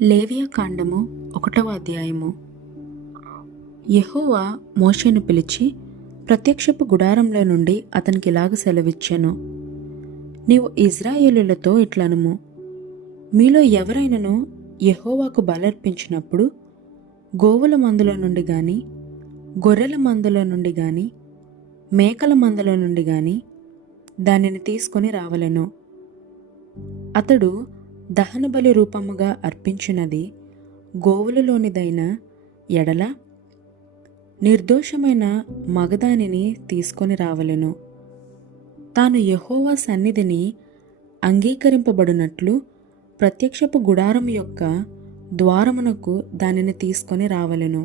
లేవియాకాండము 1వ అధ్యాయము. యెహోవా మోషేను పిలిచి ప్రత్యక్షపు గుడారంలో నుండి అతనికి ఇలాగ సెలవిచ్చెను. నీవు ఇశ్రాయేలులతో ఇట్లనుము, మీలో ఎవరైనను యెహోవాకు బలర్పించినప్పుడు గోవుల మందలో నుండి గాని, గొర్రెల మందలో నుండి గాని, మేకల మందలో నుండి గాని దానిని తీసుకొని రావలెను. అతడు దహనబలి రూపముగా అర్పించినది గోవులలోనిదైన ఎడల నిర్దోషమైన మగదానిని తీసుకొని రావలెను. తాను యెహోవా సన్నిధిని అంగీకరింపబడినట్లు ప్రత్యక్షపు గుడారం యొక్క ద్వారమునకు దానిని తీసుకొని రావలెను.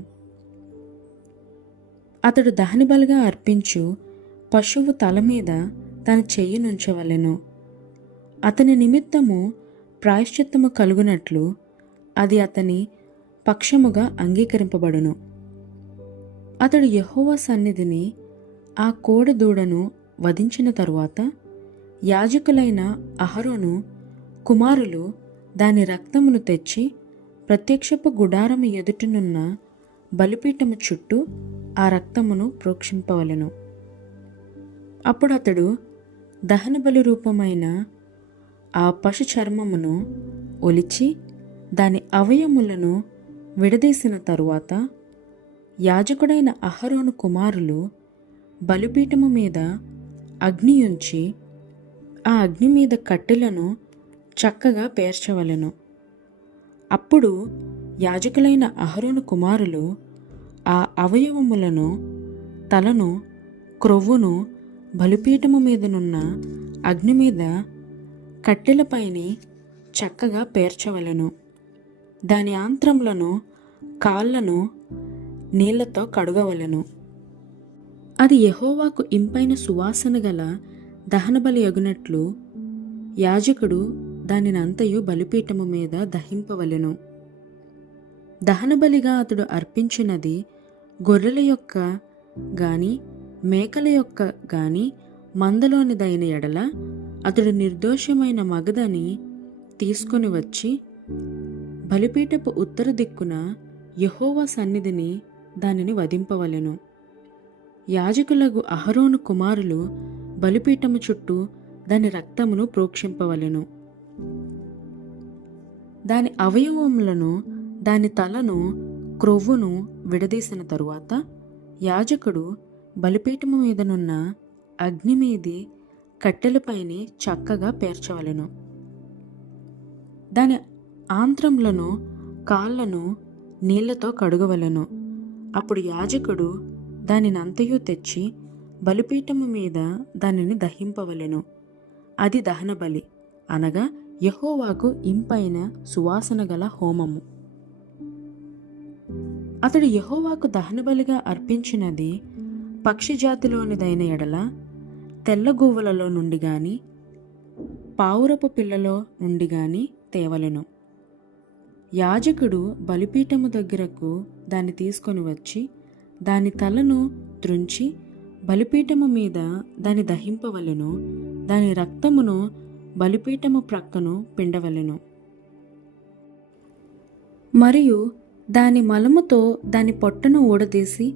అతడు దహనబలిగా అర్పించు పశువు తల మీద తన చెయ్యినుంచవలెను. అతని నిమిత్తము ప్రాయశ్చిత్తము కలుగునట్లు అది అతని పక్షముగా అంగీకరింపబడును. అతడు యెహోవా సన్నిధిని ఆ కోడె దూడను వధించిన తరువాత యాజకులైన అహరోను కుమారులు దాని రక్తమును తెచ్చి ప్రత్యక్షపు గుడారము ఎదుటనున్న బలిపీఠము చుట్టూ ఆ రక్తమును ప్రోక్షింపవలెను. అప్పుడు అతడు దహనబలి రూపమైన ఆ పశు చర్మమును ఒలిచి దాని అవయములను విడదీసిన తరువాత యాజకుడైన అహరోను కుమారులు బలిపీఠము మీద అగ్ని ఉంచి ఆ అగ్ని మీద కట్టెలను చక్కగా పేర్చవలెను. అప్పుడు యాజకులైన అహరోను కుమారులు ఆ అవయవములను, తలను, క్రొవ్వును బలిపీఠము మీదనున్న అగ్ని మీద కట్టెలపైని చక్కగా పేర్చవలెను. దాని ఆంత్రములను, కాళ్లను నీళ్లతో కడుగవలెను. అది యెహోవాకు ఇంపైన సువాసన గల దహనబలి అగునట్లు యాజకుడు దానినంతయు బలిపీఠము మీద దహింపవలెను. దహనబలిగా అతడు అర్పించినది గొర్రెల యొక్క గాని, మేకల యొక్క గాని మందలోనిదైన ఎడల అతడు నిర్దోషమైన మగదని తీసుకొని వచ్చి బలిపీఠపు ఉత్తర దిక్కున యెహోవా సన్నిధిని దానిని వధింపవలెను. యాజకులగు అహరోను కుమారులు బలిపీఠము చుట్టూ దాని రక్తమును ప్రోక్షింపవలెను. దాని అవయవములను, దాని తలను, క్రొవ్వును విడదీసిన తరువాత యాజకుడు బలిపీఠము మీదనున్న అగ్ని మీది కట్టెలపైని చక్కగా పేర్చవలెను. దాని ఆంత్రములను, కాళ్లను నీళ్లతో కడుగవలెను. అప్పుడు యాజకుడు దానినంతయు తెచ్చి బలిపీఠము మీద దానిని దహింపవలెను. అది దహనబలి, అనగా యెహోవాకు ఇంపైన సువాసన గల హోమము. అతడు యెహోవాకు దహనబలిగా అర్పించినది పక్షిజాతిలోనిదైన ఎడల తెల్ల గువ్వలలో నుండి గాని, పావురపు పిల్లలో నుండి గాని తేవలెను. యాజకుడు బలిపీఠము దగ్గరకు దాన్ని తీసుకొని వచ్చి దాని తలను త్రుంచి బలిపీఠము మీద దాన్ని దహింపవలెను. దాని రక్తమును బలిపీఠము ప్రక్కను పిండవలెను. మరియు దాని మలముతో దాని పొట్టను ఊడదీసి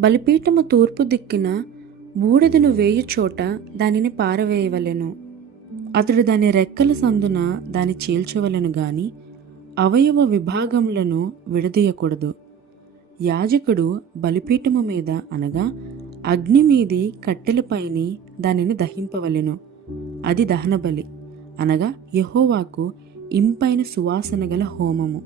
బలిపీఠము తూర్పు దిక్కున బూడిదను వేయు చోట దానిని పారవేయవలెను. అతడు దాని రెక్కల సందున దాని చీల్చవలెను గాని అవయవ విభాగములను విడదీయకూడదు. యాజకుడు బలిపీఠము మీద, అనగా అగ్ని మీది కట్టెలపైని దానిని దహింపవలెను. అది దహనబలి, అనగా యెహోవాకు ఇంపైన సువాసన గల హోమము.